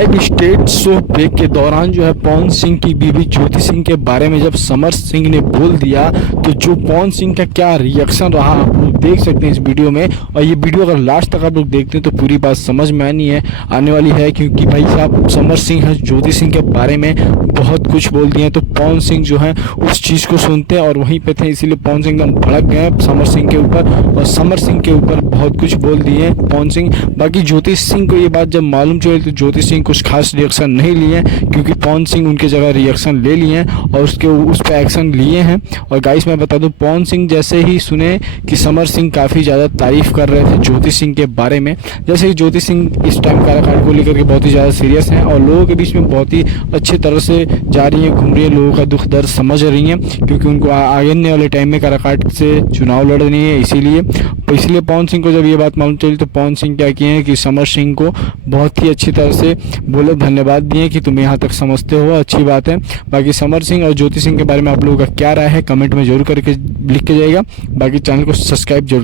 Live stage show break के दौरान जो है पवन सिंह की बीवी ज्योति सिंह के बारे में जब समर सिंह ने बोल दिया तो जो पवन सिंह का क्या रिएक्शन रहा आप लोग देख सकते हैं इस वीडियो में। और ये वीडियो अगर लास्ट तक आप लोग देखते हैं तो पूरी बात समझ में आने वाली है, क्योंकि भाई साहब समर सिंह है ज्योति सिंह के बारे में बहुत कुछ बोल दिए हैं। तो पवन सिंह जो है उस चीज़ को सुनते हैं और वहीं पे थे, इसीलिए पवन सिंह एकदम भड़क गए समर सिंह के ऊपर और समर सिंह के ऊपर बहुत कुछ बोल दिए हैं पवन सिंह। बाकी ज्योति सिंह को ये बात जब मालूम चली तो ज्योति सिंह कुछ खास रिएक्शन नहीं लिए, क्योंकि पवन सिंह उनके जगह रिएक्शन ले लिए हैं और उस पर एक्शन लिए हैं। और गाइस मैं बता दूं, पवन सिंह जैसे ही सुने कि समर सिंह काफ़ी ज़्यादा तारीफ कर रहे थे ज्योति सिंह के बारे में, जैसे ही ज्योति सिंह इस टाइम काराकाट को लेकर के बहुत ही ज़्यादा सीरियस हैं और लोगों के बीच में बहुत ही अच्छी तरह से जा रही हैं, घूम रही हैं, लोगों का दुख दर्द समझ रही हैं, क्योंकि उनको आने वाले टाइम में काराकाट से चुनाव लड़नी है। इसलिए पवन सिंह को जब ये बात मालूम चली तो पवन सिंह क्या किए हैं कि समर सिंह को बहुत ही अच्छी तरह से बोले, धन्यवाद दिए कि तुम यहाँ तक समझते हो, अच्छी बात है। बाकी समर सिंह और ज्योति सिंह के बारे में आप लोगों का क्या राय है कमेंट में जरूर करके लिख के जाइएगा। बाकी चैनल को सब्सक्राइब जरूर